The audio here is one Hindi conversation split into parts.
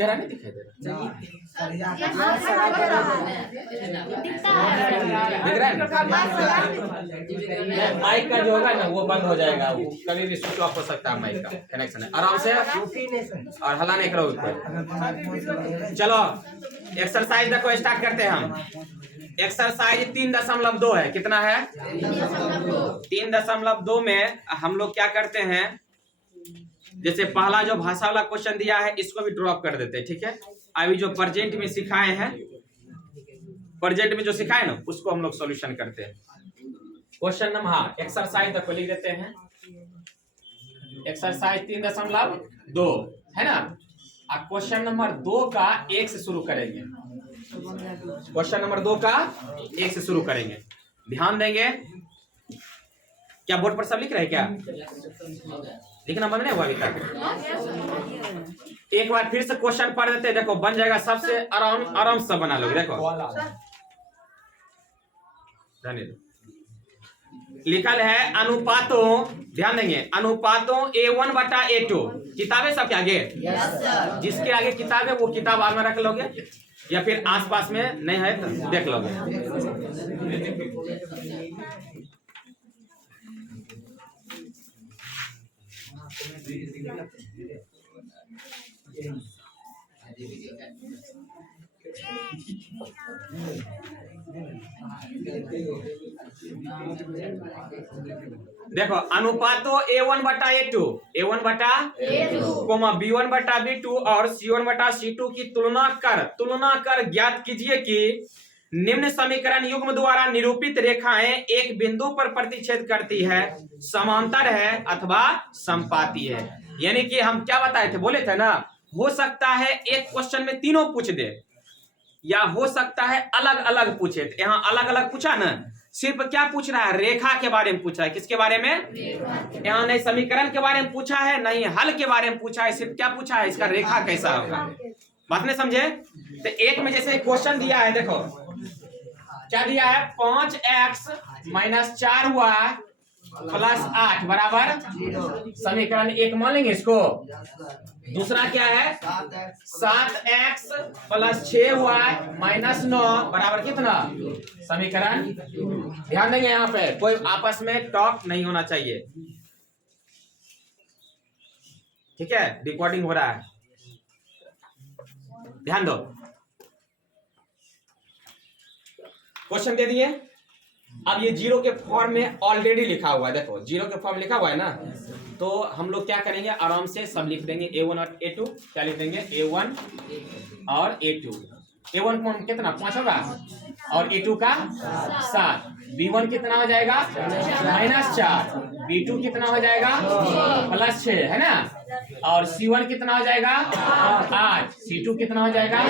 चेहरा नहीं दिखाई दे रहा, दिख रहा है ना? माइक का जो होगा ना वो बंद हो जाएगा, वो कभी भी स्विच ऑफ हो सकता है, माइक का कनेक्शन है। आराम से और हल्ला नहीं करो ऊपर। चलो एक्सरसाइज देखो, स्टार्ट करते हैं हम। एक्सरसाइज 3.2 है। कितना है? 3.2 में हम लोग क्या करते हैं, जैसे पहला जो भाषा वाला क्वेश्चन दिया है इसको भी ड्रॉप कर देते हैं, ठीक है। अभी जो प्रेजेंट में सिखाए हैं, प्रेजेंट में जो सिखाए ना उसको हम लोग सॉल्यूशन करते हैं। क्वेश्चन नंबर, हाँ एक्सरसाइज देखो लिख देते हैं। एक्सरसाइज 3.2 है ना। अब क्वेश्चन नंबर 2 का 1 से शुरू करेंगे। क्वेश्चन नंबर 2 का 1 से शुरू करेंगे, ध्यान देंगे। क्या बोर्ड पर सब लिख रहे हैं? क्या लिखना बंद नहीं हुआ अभी तक? एक बार फिर से क्वेश्चन पढ़ देते हैं, देखो बन जाएगा। सबसे आराम से बना लोगे। देखो लिखल है अनुपातों, ध्यान देंगे, अनुपातों A1/A2। किताबें सबके आगे, जिसके आगे किताब है वो किताब आगे रख लोगे, या फिर आसपास में नहीं है तो देख लोगे। देखो अनुपातों A1/A2, B1/B2 और C1/C2 की तुलना कर ज्ञात कीजिए कि निम्न समीकरण युग्म द्वारा निरूपित रेखाएं एक बिंदु पर प्रतिच्छेद करती है, समांतर है अथवा समपाती है। यानी कि हम क्या बताए थे, बोले थे ना, हो सकता है एक क्वेश्चन में तीनों पूछ दे, या हो सकता है अलग अलग पूछे। यहाँ अलग अलग पूछा ना, सिर्फ क्या पूछ रहा है, रेखा के बारे में पूछ रहा है। किसके बारे में? यहाँ नहीं समीकरण के बारे में पूछा है, नहीं हल के बारे में पूछा है, सिर्फ क्या पूछा है, इसका रेखा कैसा होगा। बात नहीं समझे? तो एक में जैसे क्वेश्चन दिया है, देखो क्या दिया है, 5x-4y + 8 बराबर समीकरण 1 मान लेंगे इसको। दूसरा क्या है, 7x + 6y - 9 बराबर कितना, समीकरण। ध्यान देंगे यहाँ पे कोई आपस में टॉक नहीं होना चाहिए, ठीक है। रिकॉर्डिंग हो रहा है, ध्यान दो। क्वेश्चन दे दिए। अब ये जीरो के फॉर्म में ऑलरेडी लिखा हुआ है, देखो जीरो के फॉर्म लिखा हुआ है ना, तो हम लोग क्या करेंगे, आराम से सब लिख देंगे। A1 और A2 क्या लिख देंगे, A1 और A2। A1 को कितना 5 होगा और A2 का 7। B1 कितना हो जाएगा, -4। B2 कितना हो जाएगा, +6 है ना। और C1 कितना हो जाएगा, 8। C2 कितना हो जाएगा।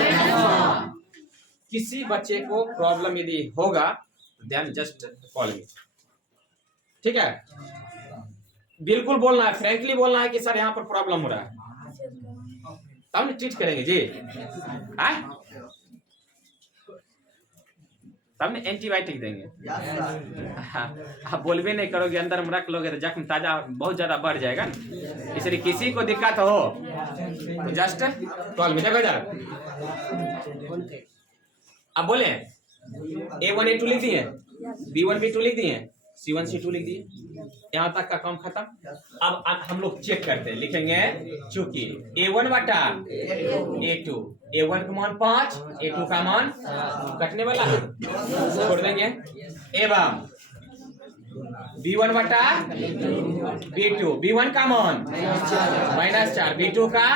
किसी बच्चे को प्रॉब्लम यदि होगा देन जस्ट कॉल मी, ठीक है। बिल्कुल बोलना है, फ्रैंकली बोलना है कि सर यहाँ पर प्रॉब्लम हो रहा है, तब नहीं ट्रीट करेंगे जी। तब नहीं एंटीबायोटिक देंगे। आप बोलबे नहीं करोगे, अंदर में रख लोगे तो जख्म ताजा बहुत ज्यादा बढ़ जाएगा ना। इसलिए किसी को दिक्कत हो तो जस्ट कॉल मी। देखो जरा, अब बोले A1 A2 लिख दिए, B1 B2 लिख दिए, C1 C2 लिख दिए, यहाँ तक का काम खत्म। अब हम लोग चेक करते हैं, लिखेंगे चूंकि A1/A2, A1 का मान 5, A2 का मान कटने वाला है, छोड़ देंगे। एवं B1/B2, B1 का मान -4, B2 का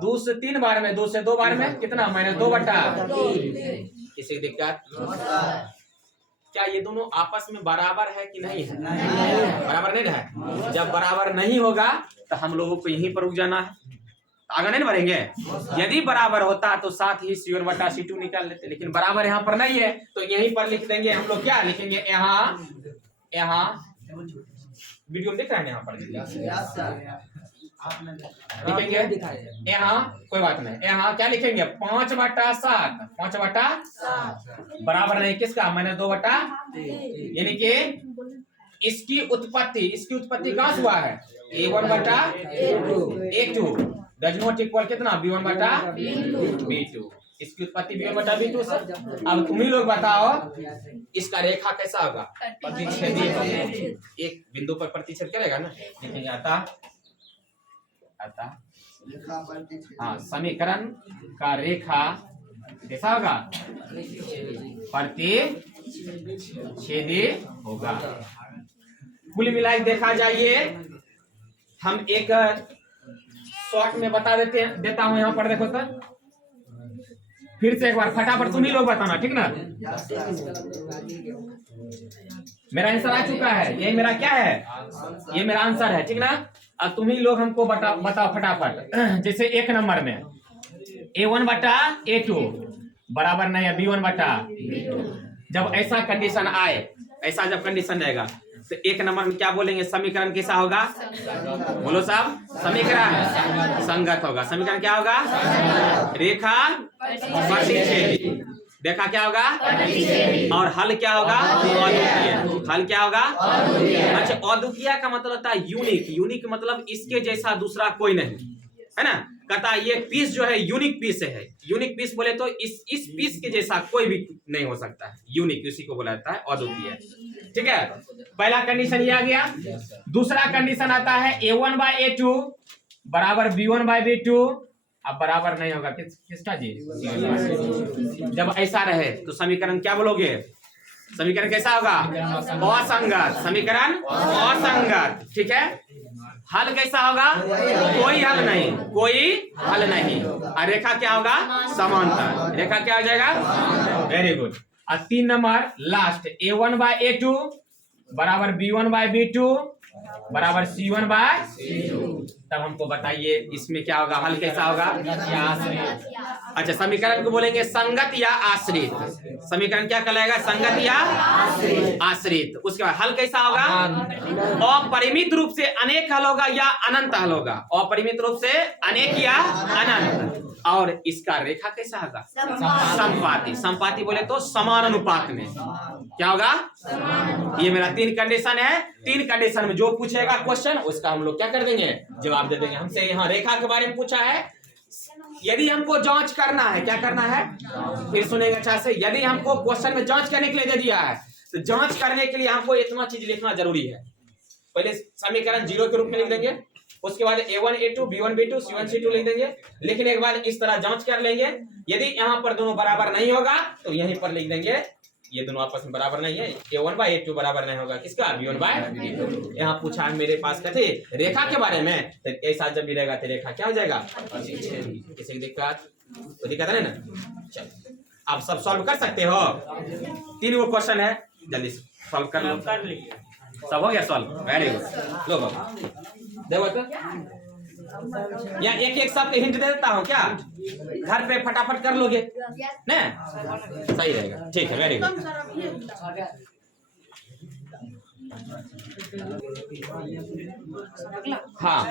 2 से 3 बार में, 2 से 2 बार में कितना, -2/2। किसी दिक्कत? क्या ये दोनों आपस में बराबर है कि नहीं है? बराबर नहीं है। जब बराबर नहीं होगा तो हम लोगों को यहीं पर रुक जाना है, आगे नहीं बढ़ेंगे। यदि बराबर होता तो साथ ही C1/C2 निकाल लेते, लेकिन बराबर यहाँ पर नहीं है तो यहीं पर लिख देंगे हम लोग। क्या लिखेंगे, यहाँ वीडियो में दिख रहा है, यहाँ पर लिखेंगे। यहाँ कोई बात नहीं, यहाँ क्या लिखेंगे, 5/7, 5/7 बराबर नहीं किसका, -2/3। यानी कि इसकी उत्पत्ति कहाँ से हुआ है, A1/A2। डज नॉट इक्वल कितना B1 बटा B2। इसकी उत्पत्ति B1 बटा B2 से। अब तुम ही लोग बताओ इसका रेखा कैसा होगा, प्रतिच्छेदी होगा, एक बिंदु पर प्रतिच्छेद करेगा ना। लेकिन आता हाँ, समीकरण का रेखा कैसा होगा, प्रतिच्छेदी होगा। कुल मिलाकर देखा जाइए, हम एक शॉर्ट में बता देता हूं यहाँ पर, देखो तो फिर से एक बार फटाफट तुम ही लोग बताना, ठीक ना। मेरा आंसर आ चुका है, ये मेरा क्या है, ये मेरा आंसर है, ठीक ना। अब तुम ही लोग हमको बताओ फटाफट। जैसे एक नंबर में A1 बटा A2 बराबर नहीं है B1 बटा। जब ऐसा कंडीशन आए, ऐसा जब कंडीशन रहेगा तो एक नंबर में क्या बोलेंगे, समीकरण कैसा होगा, बोलो साहब, समीकरण संगत होगा। समीकरण क्या होगा, रेखा प्रतिच्छेदी। देखा क्या होगा, और हल क्या होगा, अद्वितीय। हल क्या होगा, अच्छा अद्वितीय का मतलब होता है यूनिक। यूनिक मतलब इसके जैसा दूसरा कोई नहीं, है ना। कहता ये पीस जो है यूनिक पीस है। यूनिक पीस बोले तो इस पीस के जैसा कोई भी नहीं हो सकता है। यूनिक उसी को बोला जाता है अद्वितीय, ठीक है। पहला कंडीशन ये आ गया। दूसरा कंडीशन आता है A1 बाय A2 बराबर B1 बाय B2। अब बराबर नहीं होगा किसका जी, जब ऐसा रहे तो समीकरण क्या बोलोगे, समीकरण कैसा होगा, असंगत। समीकरण असंगत, ठीक है। हल कैसा होगा, कोई हल नहीं, कोई हल नहीं। और रेखा क्या होगा, समांतर। रेखा क्या हो जाएगा, वेरी गुड। और 3 number last, A1 bye A2 बराबर B1 बाय B2 बराबर C1 बाय C2। तब हमको बताइए इसमें क्या होगा, हल कैसा होगा, या आश्रित। अच्छा, समीकरण को बोलेंगे संगत या आश्रित। समीकरण क्या कहलाएगा, संगत या आश्रित। उसके बाद हल कैसा होगा, अपरिमित रूप से अनेक हल होगा या अनंत हल होगा। अपरिमित रूप से अनेक या अनंत। और इसका रेखा कैसा होगा, संपाती। संपाती बोले तो समान अनुपात में क्या होगा। ये मेरा 3 कंडीशन है। 3 कंडीशन में जो पूछेगा क्वेश्चन उसका हम लोग क्या कर देंगे, जवाब दे देंगे। हमसे यहाँ रेखा के बारे में पूछा है, यदि हमको जांच करना है, क्या करना है, फिर सुनेंगे अच्छा से। यदि हमको क्वेश्चन में जांच करने के लिए दे दिया है तो जांच करने के लिए हमको इतना चीज लिखना जरूरी है। पहले समीकरण 0 के रूप में लिख देंगे, उसके बाद A1 A2 B1 B2 C1 C2 लिख देंगे। लेकिन एक बार इस तरह जांच कर लेंगे, यदि यहाँ पर दोनों बराबर नहीं होगा तो यहीं पर लिख देंगे ये दोनों आपस में बराबर नहीं है। A1 बाय A2 बराबर नहीं होगा किसका, B1 बाय B2। यहाँ पूछा है मेरे पास कहते रेखा के बारे में, तो ऐसा जब भी रहेगा तो रेखा क्या हो जाएगा, किसी की दिक्कत तो दिक्कत है ना। चलो आप सब सॉल्व कर सकते हो। 3 वो क्वेश्चन है, जल्दी सॉल्व कर लो। सब हो गया सॉल्व, वेरी गुड। लो बाबा देखो तो, या एक एक शब्द हिंट दे देता हूँ, क्या घर पे फटाफट कर लोगे ना, सही रहेगा, ठीक है, वेरी गुड। हाँ,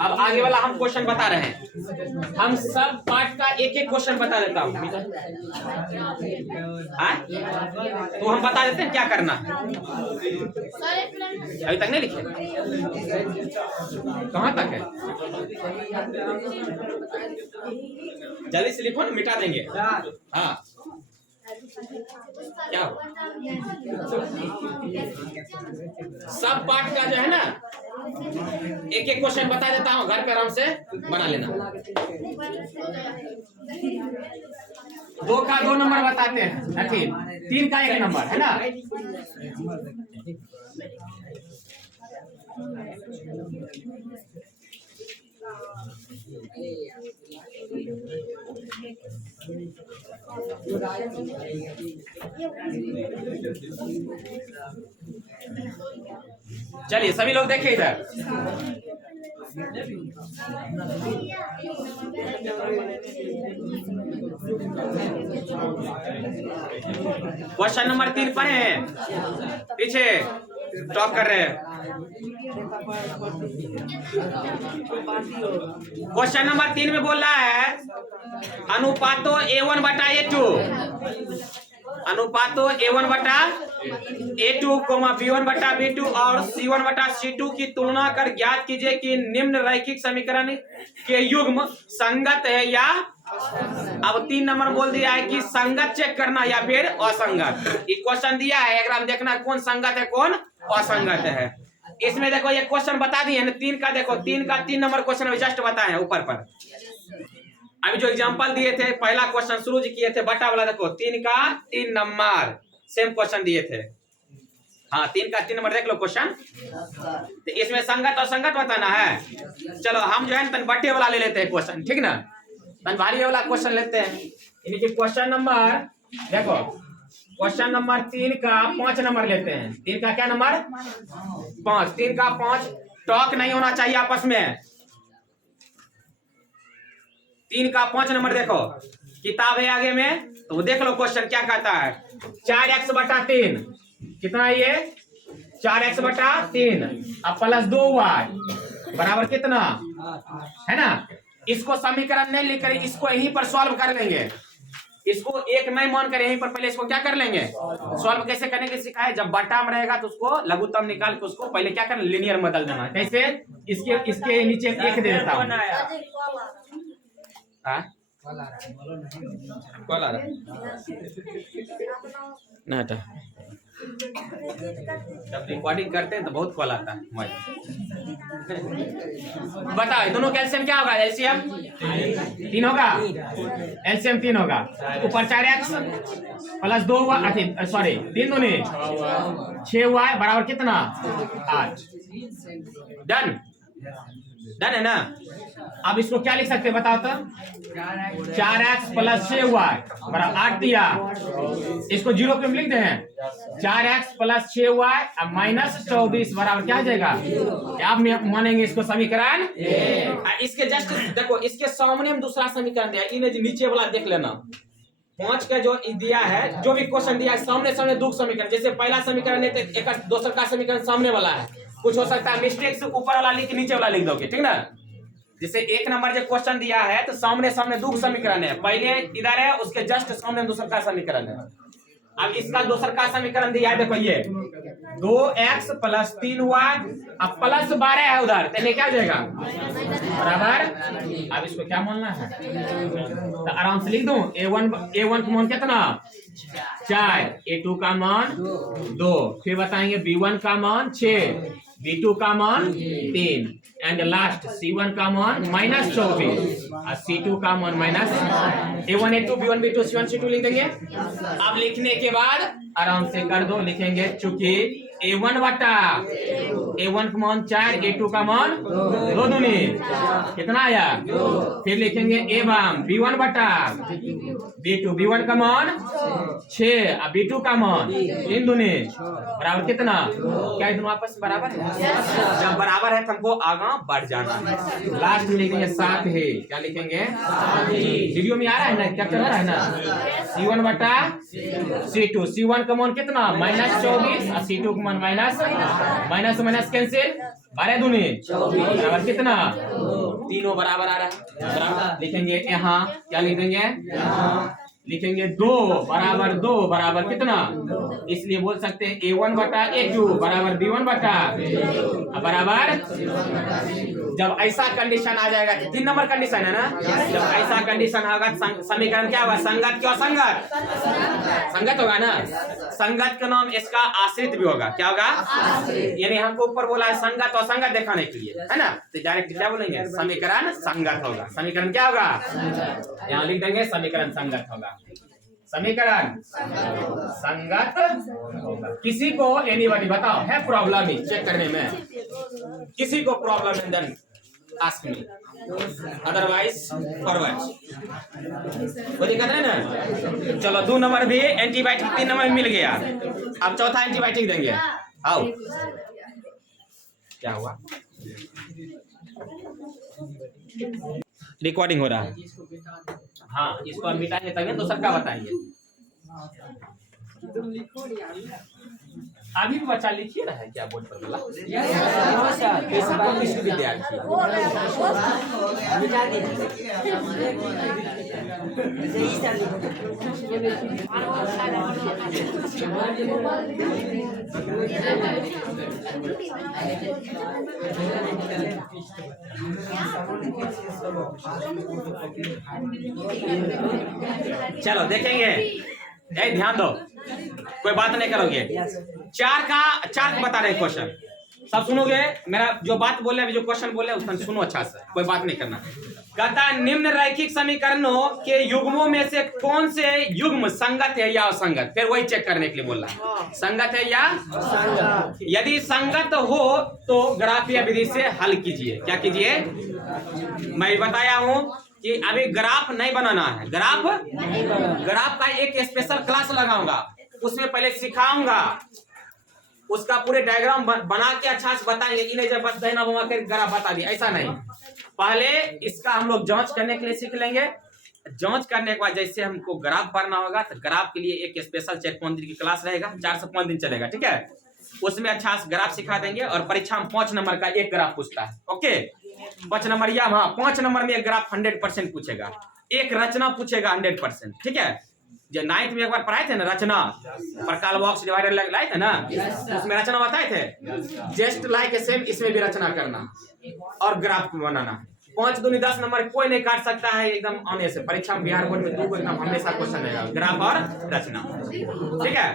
अब आगे वाला हम क्वेश्चन बता रहे हैं। हम सब पार्ट का एक एक क्वेश्चन बता देता हूँ। तो हम बता देते हैं क्या करना है। अभी तक नहीं लिखे, कहाँ तक है, जल्दी से लिखो ना, मिटा देंगे। हाँ क्या हो? सब पार्ट का जो है ना एक एक क्वेश्चन बता देता हूँ, घर पे आराम से बना लेना। 2 का 2 नंबर बताते हैं, 3 का 1 नंबर है ना। चलिए सभी लोग देखिए इधर। क्वेश्चन नंबर 3 पढ़े हैं, पीछे टॉप कर रहे हैं। क्वेश्चन नंबर 3 में बोल रहा है अनुपातो A1 बटा A2 अनुपात A1 बटा A2, B1 बटा B2 और C1 बटा C2 की तुलना कर ज्ञात कीजिए कि निम्न रैखिक समीकरण के युग्म संगत है या, अब 3 नंबर बोल दिया है कि संगत चेक करना या फिर असंगत। ये क्वेश्चन दिया है, अगर हम देखना कौन संगत है कौन असंगत है। इसमें देखो ये क्वेश्चन बता दिए ना, 3 का देखो, 3 नंबर क्वेश्चन जस्ट बताए हैं ऊपर पर। अभी जो एग्जांपल दिए थे, पहला क्वेश्चन शुरू किए थे बटा वाला, देखो 3 का 3 नंबर सेम क्वेश्चन दिए थे। हाँ 3 का 3 नंबर देख लो क्वेश्चन। तो इसमें संगत और संगत बताना है। चलो हम जो है तन बटे वाला ले लेते हैं क्वेश्चन, ठीक ना, तन भारी वाला क्वेश्चन लेते हैं। यानी कि क्वेश्चन नंबर देखो, क्वेश्चन नंबर 3 का 5 नंबर लेते हैं। 3 का क्या नंबर 5, 3 का 5। टॉक नहीं होना चाहिए आपस में। 3 का 5 नंबर देखो, किताब है आगे में, तो देख लो क्वेश्चन क्या कहता है। 4x बटा 3 कितना है ये, 4x बटा 3 अब प्लस 2y बराबर कितना है ना। इसको समीकरण नहीं लिख कर इसको यहीं पर सॉल्व कर लेंगे। इसको एक नहीं मान कर यहीं पर पहले इसको क्या कर लेंगे, सॉल्व कैसे करने के सिखाए। जब बटा में रहेगा तो उसको लघुत्तम निकाल के उसको पहले क्या करना, लीनियर में बदल देना। कैसे, इसके नीचे 1 दे देता हूं। कॉल आ रहा ना, जब रिकॉर्डिंग करते हैं तो बहुत कॉल आता है। बताओ दोनों का एलसीएम क्या होगा, एलसीएम 3 होगा, एलसीएम 3 होगा। ऊपर 4x प्लस 2y, सॉरी 3 दूनी 6y बराबर कितना 8। डन, डन है ना। अब इसको क्या लिख सकते हैं बताओ तो, 4x प्लस 6y बराबर 8 दिया। इसको 0 पे लिख दे हैं, 4x प्लस 6y माइनस 24 बराबर क्या आ जाएगा। आप मानेंगे इसको समीकरण। इसके जस्ट देखो, इसके सामने हम दूसरा समीकरण दिया, इन्हें नीचे वाला देख लेना। 5 का जो दिया है, जो भी क्वेश्चन दिया है सामने सामने दो समीकरण, जैसे पहला समीकरण है तो एक दूसरा का समीकरण सामने वाला है। कुछ हो सकता है मिस्टेक से ऊपर वाला लिख नीचे वाला लिख दोगे, ठीक ना। जैसे 1 नंबर जो क्वेश्चन दिया है तो सामने सामने दो समीकरण है, पहले इधर है उसके जस्ट सामने दूसरा का समीकरण है। अब इसका दूसरा का समीकरण दिया है, देखो ये 2x प्लस 3y अब प्लस 12 है उधर, तो क्या हो जाएगा बराबर। अब इसको क्या मानना है, तो आराम से लिख दूं। a1 का मान कितना 4, a2 का मान 2, फिर बताएंगे b1 का मान 6, b2 का मान 3 एंड लास्ट c1 का मान माइनस 24 और c2 का मान minus a1 a2 b1 b2 c1 c2 लिख देंगे। अब लिखने के बाद आराम से कर दो, लिखेंगे चूंकि a1 बटा a1 का मान 4, a2 का मान 2 दूनी कितना आया। फिर लिखेंगे b1 बटा b2, b1 का मान 6 और b2 का मान 3 दूनी बराबर कितना, क्या दोनों आपस में बराबर है। जब बराबर है तो हमको आगे बढ़ जाना है। लास्ट में लिखेंगे 7 है, क्या लिखेंगे वीडियो में आ रहा है ना, कैप्चर हो रहा है ना। c1 बटा c2, c1 का मान कितना माइनस 24 और c2 का मान माइनस माइनस कैंसिल 12 दूनी बराबर कितना, तीनों बराबर आ रहा है। बराबर लिखेंगे यहाँ, क्या लिखेंगे लिखेंगे 2 बराबर कितना, इसलिए बोल सकते हैं a1 बटा a2 बराबर b1 बटा बराबर। जब ऐसा कंडीशन आ जाएगा, 3 नंबर कंडीशन है ना, जब ऐसा कंडीशन होगा समीकरण क्या होगा, संगत क्यों संगत, संगत होगा ना। संगत का नाम इसका आश्रित भी होगा, क्या होगा यानी हमको ऊपर बोला है संगत और संगत दिखाने के लिए, है ना। तो डायरेक्ट क्या बोलेंगे, समीकरण संगत होगा। समीकरण क्या होगा, यहाँ लिख देंगे समीकरण संगत होगा, समीकरण संगत होगा। किसी को एनीबॉडी बताओ है प्रॉब्लम ही चेक करने में, किसी को प्रॉब्लम है then ask me, otherwise forward. वो दिक्कत है ना। चलो 2 नंबर भी एंटीबायोटिक 3 नंबर मिल गया। अब चौथा एंटीबायोटिक देंगे। आओ क्या हुआ, रिकॉर्डिंग हो रहा है। हाँ इसको हम मिटाएंगे तभी तो सबका बताएंगे। अभी भी बच्चा लिखिए रहा है क्या बोर्ड पर बोला? विद्यार्थी चलो देखेंगे, ध्यान दो, कोई बात नहीं करोगे। चार का बता रहे क्वेश्चन, सब सुनोगे। मेरा जो बात बोल रहे हैं, जो क्वेश्चन बोल रहे हैं उसका सुनो अच्छा से, कोई बात नहीं करना। कहता निम्न रैखिक समीकरणों के युग्मों में से कौन से युग्म संगत है या असंगत, फिर वही चेक करने के लिए बोल रहा है, संगत है या असंगत। यदि संगत हो तो ग्राफीय विधि से हल कीजिए। क्या कीजिए? मैं बताया हूं कि अभी ग्राफ नहीं बनाना है, ग्राफ का एक स्पेशल क्लास लगाऊंगा, उसमें पहले सिखाऊंगा, उसका पूरे डायग्राम बना के अच्छा से बताएंगे कि नहीं जब बस दहना घुमा कर ग्राफ बता दिया, ऐसा नहीं। पहले इसका हम लोग जांच करने के लिए सीख लेंगे। जांच करने के बाद जैसे हमको ग्राफ भरना होगा तो ग्राफ के लिए एक स्पेशल 4-5 दिन की क्लास रहेगा, 4 से 5 दिन चलेगा, ठीक है। उसमें अच्छा से ग्राफ सिखा देंगे और परीक्षा में 5 नंबर का एक ग्राफ पूछता है, ओके। 5 नंबर या 5 नंबर में एक ग्राफ 100% पूछेगा, एक रचना पूछेगा 100%, ठीक है। जो 9th में एक बार पढ़ाए थे ना रचना, प्रकार बॉक्स डिवाइडर लाए थे ना, उसमें रचना बताए थे। जस्ट लाइक सेम इसमें भी रचना करना और ग्राफ बनाना। 5 दूनी 10 नंबर कोई नहीं काट सकता है एकदम आने से। परीक्षा में बिहार बोर्ड में 2 एकदम हमेशा क्वेश्चन रहेगा, ग्राफ और रचना, ठीक है।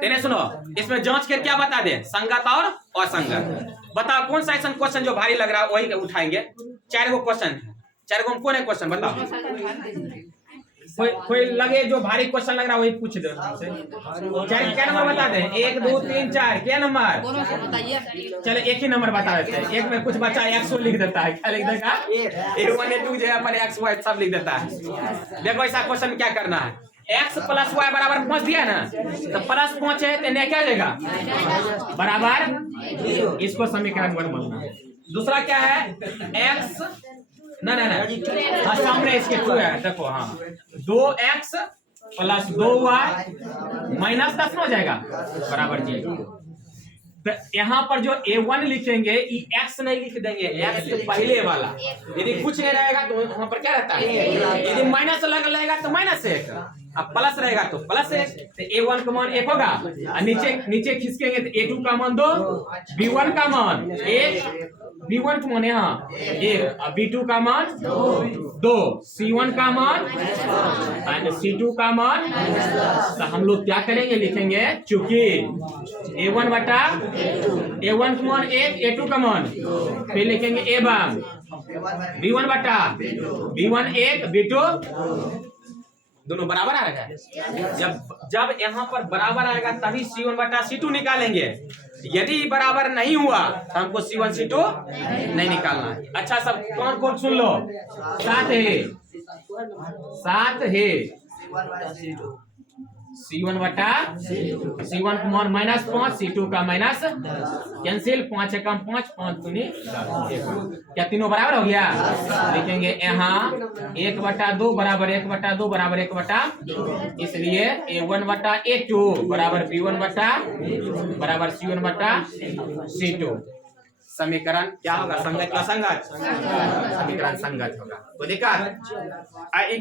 तेने सुनो, इसमें जांच कर क्या बता दे, संगत और असंगत। बताओ कौन सा ऐसा क्वेश्चन जो भारी लग रहा है वही उठाएंगे। 4 गो क्वेश्चन, 4 गो कौन है क्वेश्चन बताओ। कोई लगे जो भारी क्वेश्चन लग रहा है वही पूछ दो हमसे। क्या नंबर बता दें? 1 2 3 4 क्या नंबर? चलो एक ही नंबर बता देते हैं। एक में कुछ बच्चा 100 लिख देता है, क्या लिख देगा? 1 1 2 जगह पर x y सब लिख देता है। देखो ऐसा क्वेश्चन क्या करना है, x + y बराबर 5 दिया ना, तो +5 है तो क्या देगा बराबर, इसको समीकरण 1 बोलना है। दूसरा क्या है, x ना हाँ सामने इसके 2 है, देखो हाँ 2x + 2y - 10 हो जाएगा बराबर जी। तो यहाँ पर जो A1 लिखेंगे ये x नहीं लिख देंगे, x पहले वाला। यदि कुछ नहीं रहेगा तो वहां पर क्या रहता है, यदि माइनस लग रहेगा तो -1, अब प्लस रहेगा तो +1। तो A1 का मान 1 होगा और नीचे खिसकेंगे तो A2 का मान 2, B1 का मान 1, B1 का मान यहाँ 1, B2 का मान 2, C1 का मान और C2 का मान। तो हम लोग क्या करेंगे, लिखेंगे चूंकि A1 बटा A1 का मान 1, A2 का मान, फिर लिखेंगे A1 B1 बटा B1 1, B2 दोनों बराबर आ रहा है। जब यहाँ पर बराबर आएगा तभी C1 बटा C2 निकालेंगे। यदि बराबर नहीं हुआ तो हमको C1 C2 नहीं निकालना है। अच्छा सब कौन सुन लो, 7 है C1 बटा C1 का मान -5, C2 का माइनस कैंसिल, 5 कम 5, 5 दूनी 10। क्या तीनों बराबर हो गया? लिखेंगे यहाँ 1/2 बराबर 1/2 बराबर 1/2, इसलिए A1 बटा A2 बराबर B1 बटा बराबर C1 बटा C2। समीकरण क्या होगा, संगत या असंगत? समीकरण संगत होगा। तो दिक्कत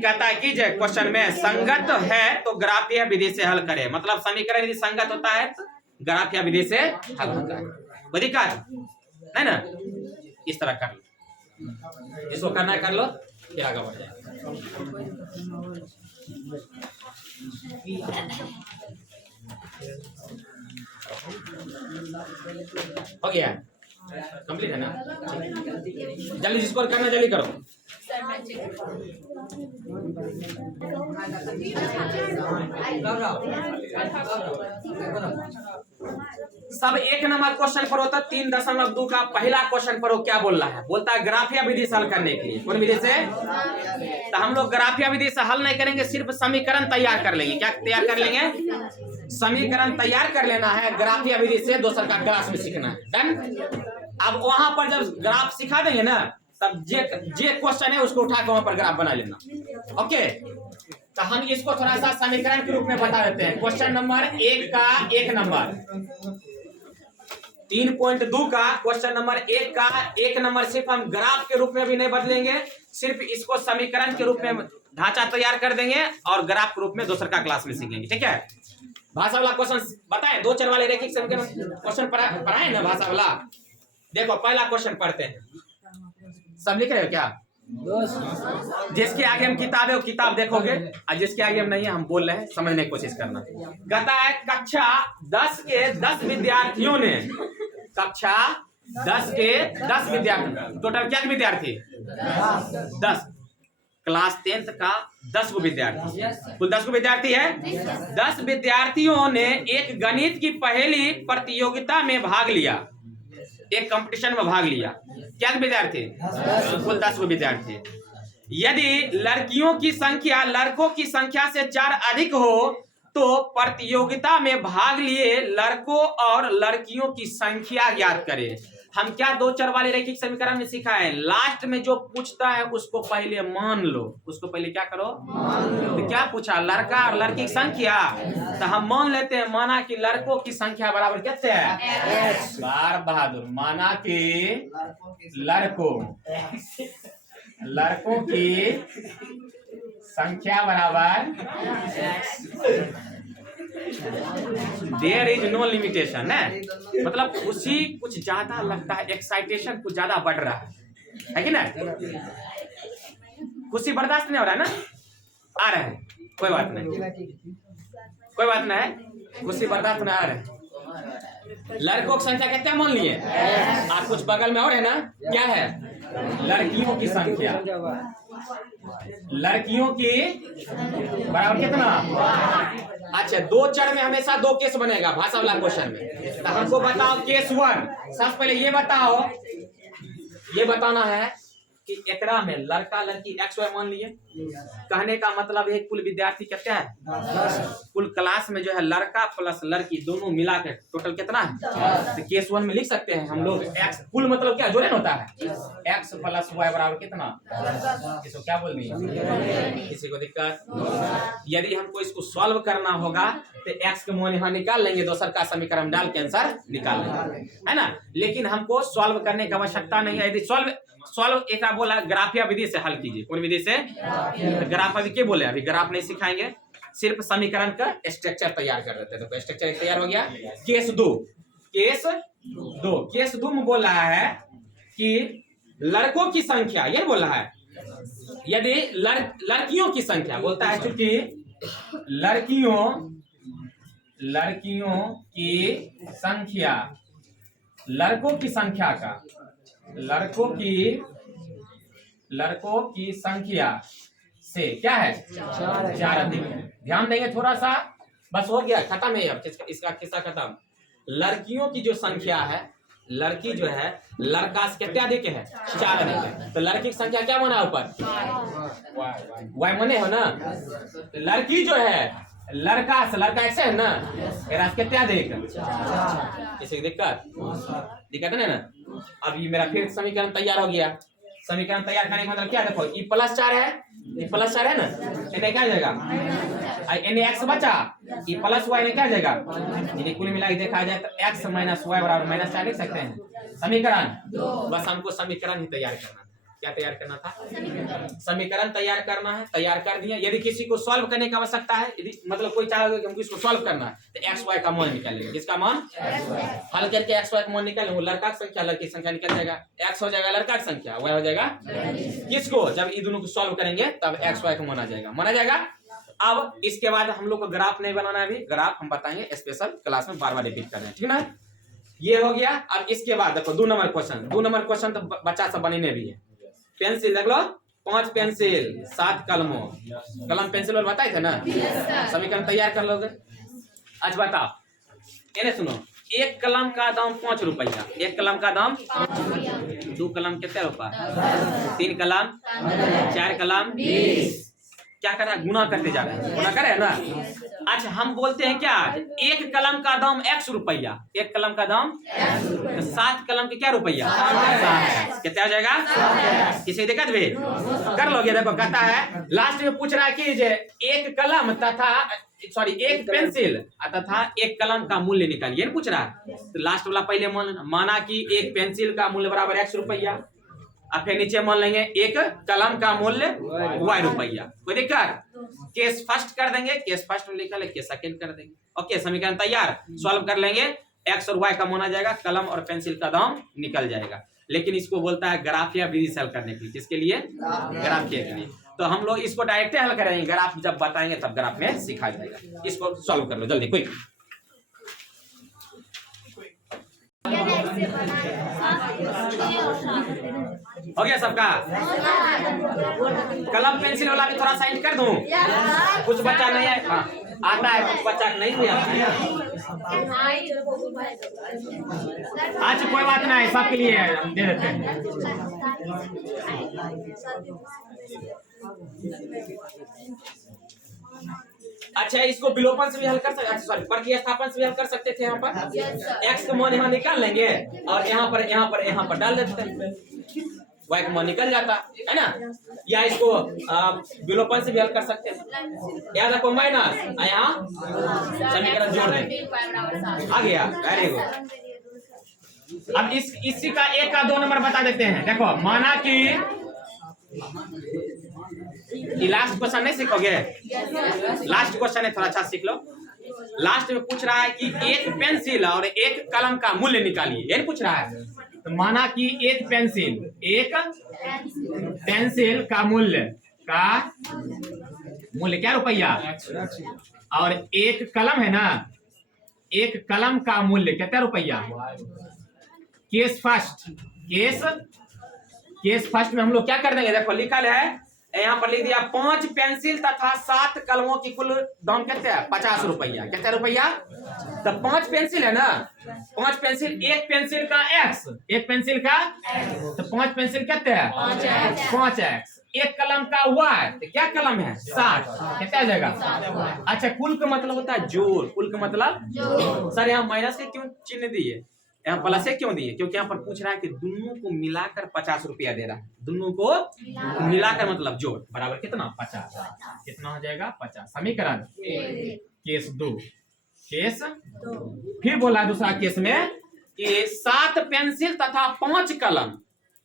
कहता है कि क्वेश्चन में संगत है तो ग्राफीय विधि से हल करें, मतलब समीकरण यदि संगत होता है तो ग्राफीय विधि से हल होता है। कोई दिक्कत है ना? इस तरह कर लो, जिसको करना है कर लो, फिर आगे बढ़ जाए। हो गया, कंप्लीट है ना? जल्दी जिसको करना जल्दी करो। सब 1 नंबर क्वेश्चन पर होता 3.2 का पहला क्वेश्चन पर वो क्या बोल रहा है, बोलता है ग्राफीय विधि से हल करने के लिए। कौन विधि से? तो हम लोग ग्राफीय विधि से हल नहीं करेंगे, सिर्फ समीकरण तैयार कर लेंगे। क्या तैयार कर लेंगे? समीकरण तैयार कर लेना है, ग्राफीय विधि से दोसर का क्लास में सीखना है। डन। अब वहां पर जब ग्राफ सिखा देंगे ना तब जे क्वेश्चन है उसको उठा के वहां पर ग्राफ बना लेना। ओके, तो हम इसको थोड़ा सा समीकरण के रूप में बता देते हैं। क्वेश्चन नंबर 1 का 1 नंबर, 3.2 का क्वेश्चन नंबर 1 का 1 नंबर सिर्फ हम ग्राफ के रूप में भी नहीं बदलेंगे, सिर्फ इसको समीकरण के रूप में ढांचा तैयार कर देंगे और ग्राफ के रूप में दूसरा का क्लास में सीखेंगे। ठीक है, भाषा वाला क्वेश्चन बताएं, 2 चर वाले रेखिक समीकरण क्वेश्चन पढ़ाए ना भाषा वाला। देखो पहला क्वेश्चन पढ़ते हैं, सब लिख रहे हो क्या? जिसके आगे हम किताब है वो किताब देखोगे, और जिसके आगे हम नहीं है हम बोल रहे हैं, समझने की कोशिश करना। कहता है कक्षा 10 के 10 विद्यार्थियों ने, कक्षा 10 के 10 विद्यार्थी, टोटल क्या विद्यार्थी? 10। क्लास 10th का 10 गो विद्यार्थी, कुल 10 गो विद्यार्थी है। 10 विद्यार्थियों ने एक गणित की पहेली प्रतियोगिता में भाग लिया, एक कंपटीशन में भाग लिया। क्या विद्यार्थी? कुल 10 गो विद्यार्थी। यदि लड़कियों की संख्या लड़कों की संख्या से 4 अधिक हो तो प्रतियोगिता में भाग लिए लड़कों और लड़कियों की संख्या ज्ञात करें। हम क्या 2 चर वाले रैखिक समीकरण में सीखा है, लास्ट में जो पूछता है उसको पहले मान लो, उसको पहले क्या करो? तो क्या पूछा? लड़का और लड़की की संख्या, तो हम मान लेते हैं, माना कि लड़कों की संख्या बराबर कितने है? बार बहादुर, माना कि लड़कों की संख्या बराबर, देयर इज नो लिमिटेशन है, मतलब खुशी कुछ ज्यादा लगता है, एक्साइटेशन कुछ ज्यादा बढ़ रहा है कि ना? खुशी बर्दाश्त नहीं हो रहा है ना, आ रहा है, कोई बात नहीं, कोई बात नहीं, खुशी बर्दाश्त नहीं आ रहा है। लड़कों की संख्या कितना मान लिए? आप कुछ बगल में और है ना, क्या है? लड़कियों की संख्या, लड़कियों की बराबर कितना? अच्छा, 2 चर में हमेशा 2 केस बनेगा भाषा वाला क्वेश्चन में। तो हमको बताओ केस 1, सबसे पहले ये बताओ, ये बताना है कि एकरा में लड़का लड़की एक्स वाई मान लिए, कहने का मतलब है कुल विद्यार्थी कितना है? कुल क्लास में जो है लड़का प्लस लड़की दोनों मिला के टोटल कितना है? तो केस 1 में लिख सकते हैं हम लोग एक्स, कुल मतलब क्या जोड़े होता है, एक्स प्लस वाई बराबर कितना? इसको क्या बोलनी है? किसी को दिक्कत? यदि हमको इसको सॉल्व करना होगा तो एक्स के मान यहाँ निकाल लेंगे, दूसर का समीकरण डाल के आंसर निकाल लेंगे, है ना। लेकिन हमको सॉल्व करने की आवश्यकता नहीं है। यदि सॉल्व एक बोला ग्राफिया विधि से हल कीजिए, कौन विधि से? ग्राफ अभी क्या बोले, अभी ग्राफ नहीं सिखाएंगे, सिर्फ समीकरण का स्ट्रक्चर तैयार कर देते हैं। तो स्ट्रक्चर तैयार हो गया। केस 2 में बोल रहा है कि लड़कों की संख्या, ये बोल रहा है यदि लड़कियों की संख्या, बोलता है चूंकि लड़कियों की संख्या लड़कों की संख्या का, लड़कों की संख्या से क्या है? 4 अधिक है। ध्यान देंगे थोड़ा सा, बस हो गया, खत्म है अब इसका किस्सा खत्म। लड़कियों की जो संख्या है, लड़की जो है लड़का से कितने अधिक है? 4 अधिक है। तो लड़की की संख्या क्या माना ऊपर? वाई माने हो ना। लड़की जो है लड़का एक से है ना, मेरा कितने अधिक? किसी दिक्कत है ना। अब ये मेरा फिर समीकरण तैयार हो गया। समीकरण तैयार करने का मतलब क्या? देखो ई +4 है, ये +4 है ना, इन्हें क्या जाएगा? इन्हें x बचा, ई प्लस वाई में क्या जाएगा? इन्हें कुल मिला के देखा जाए तो x - y बराबर -4 लिख सकते हैं। समीकरण 2, बस हमको समीकरण ही तैयार करना। क्या तैयार करना था? समीकरण तैयार करना है, तैयार कर दिया। यदि किसी को सॉल्व करने की आवश्यकता है, यदि मतलब कोई चाहे कि हमको इसको सॉल्व करना है, तो एक्स वाई का मान निकालेंगे। किसका मान? हल करके एक्स वाई का मान निकालेंगे, वो लड़का की संख्या लड़की की संख्या निकल जाएगा। एक्स हो जाएगा लड़का की संख्या, वाई हो जाएगा किसको? जब ये दोनों को सॉल्व करेंगे तब एक्स वाई का मान आ जाएगा। अब इसके बाद हम लोग को ग्राफ नहीं बनाना है, अभी ग्राफ हम बताएंगे स्पेशल क्लास में, बार रिपीट कर रहे हैं, ठीक है ना। ये हो गया। अब इसके बाद देखो 2 नंबर क्वेश्चन तो बच्चा सब बनेने भी है। पेंसिल देख लो, 5 पेंसिल 7 कलमों, कलम पेंसिल और बताए थे ना, समीकरण तैयार कर लोगे। अच्छा बताओ, इन्हें सुनो, 1 कलम का दाम 5 रुपया, 1 कलम का दाम 2 कलम कितने रुपया? 3 कलम 4 कलम 20, क्या कर रहा है, गुना करते जा रहे हैं, गुना कर रहे हैं ना। अच्छा हम बोलते हैं क्या, एक कलम का दाम 100 रुपया, एक कलम का दाम 7 कलम के क्या रुपया, 7 कितना आ जाएगा, किसी दिक्कत भी कर लोगे। देखो कहता है लास्ट में पूछ रहा है कि एक कलम तथा एक पेंसिल तथा एक कलम का मूल्य निकालिए, पूछ रहा है। तो लास्ट वाला पहले माना कि एक पेंसिल का मूल्य बराबर 100 रुपया, अब फिर नीचे मान लेंगे एक कलम का मूल्य y रुपया। कोई दिक्कत, केस फर्स्ट कर देंगे, केस फर्स्ट में लिखा है, केस सेकंड कर देंगे। ओके समीकरण तैयार, सॉल्व कर लेंगे, x और y का मान आ जाएगा, कलम और पेंसिल का दाम निकल जाएगा। लेकिन इसको बोलता है ग्राफिया विधि से हल करने के लिए, किसके लिए, ग्राफिया के लिए। तो हम लोग इसको डायरेक्ट हल करेंगे, ग्राफ जब बताएंगे तब ग्राफ में सिखा जाएगा। इसको सॉल्व कर लो जल्दी, क्विक। हो गया सबका, कलम पेंसिल वाला भी थोड़ा साइड कर दूं, कुछ बच्चा नहीं है, हाँ, आता है, कुछ बच्चा नहीं भी आता है। अच्छा कोई बात नहीं, सबके लिए दे देते हैं। अच्छा इसको विलोपन से भी हल कर सकते, अच्छा सॉरी प्रतिस्थापन से भी हल कर सकते थे। यहाँ पर x का मान यहाँ निकाल लेंगे और यहाँ पर डाल देते हैं, y का मान निकल जाता है ना। या इसको विलोपन से भी हल कर सकते हैं, याद रखो माइनस, यहाँ समीकरण जोड़ दें, आ गया, वेरी गुड। अब इसी का 1 का 2 नंबर बता देते हैं। देखो माना कि लास्ट क्वेश्चन नहीं सीखोगे, लास्ट क्वेश्चन है, थोड़ा अच्छा सीख लो। लास्ट में पूछ रहा है कि एक पेंसिल और एक कलम का मूल्य निकालिए, ये पूछ रहा है। तो माना कि एक पेंसिल का मूल्य क्या रुपया, और एक कलम है ना, एक कलम का मूल्य कितना रुपया। केस फर्स्ट में हम लोग क्या कर देंगे, देखो लिखा है यहाँ पर लिख दिया 5 पेंसिल तथा 7 कलमों की कुल दाम कितने है, 50 रुपया। कितने रुपया, तो 5 पेंसिल है ना, 5 पेंसिल, एक पेंसिल का x, एक पेंसिल का, तो 5 पेंसिल कितने है, 5x, एक कलम का y, तो क्या कलम है 7, कितना आ जाएगा। अच्छा कुल का मतलब होता है जोड़, कुल का मतलब सर यहाँ माइनस के क्यों चिन्ह दिए, यहाँ प्लस से क्यों दिए, क्योंकि यहाँ पर पूछ रहा है कि दोनों को मिलाकर 50 रुपया दे रहा है, दोनों को मिलाकर मतलब जोड़ बराबर कितना 50, कितना हो जाएगा 50। समीकरण केस 2, केस फिर बोला दूसरा केस में कि 7 पेंसिल तथा 5 कलम,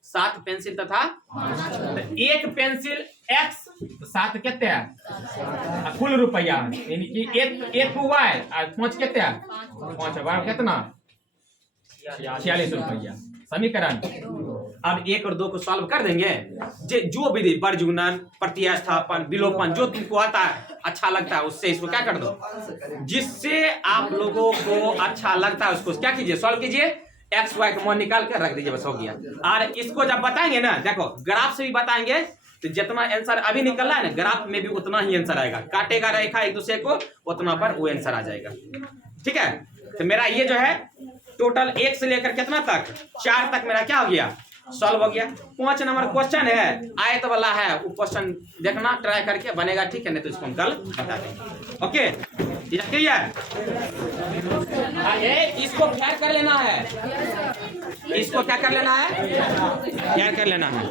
7 पेंसिल तथा एक पेंसिल x, तो 7 कितने है कुल रुपया, यानी कि एक y और 5 कितने 5 बराबर कितना 46 रुपया। समीकरण अब 1 और 2 को सॉल्व कर देंगे, जो विधि वर्ग गुणन प्रतिस्थापन विलोपन जो तुमको आता है अच्छा लगता है उससे इसको क्या कर दो, जिससे आप लोगों को अच्छा लगता है उसको क्या कीजिए, सॉल्व कीजिए, एक्स वाई का मान निकाल कर रख दीजिए, बस हो गया। और इसको जब बताएंगे ना, देखो ग्राफ से भी बताएंगे तो जितना आंसर अभी निकल रहा है ना ग्राफ में भी उतना ही आंसर आएगा, काटेगा रेखा एक दूसरे को उतना पर वो आंसर आ जाएगा। ठीक है, तो मेरा ये जो है टोटल 1 से लेकर कितना तक 4 तक मेरा क्या हो गया, सॉल्व हो गया। 5 नंबर क्वेश्चन है, आयत वाला है, वो क्वेश्चन देखना ट्राई करके बनेगा, ठीक है, नहीं तो इसको हम कल बता देंगे। ओके क्लियर, इसको क्या कर लेना है, इसको क्या कर लेना है, क्या कर लेना है।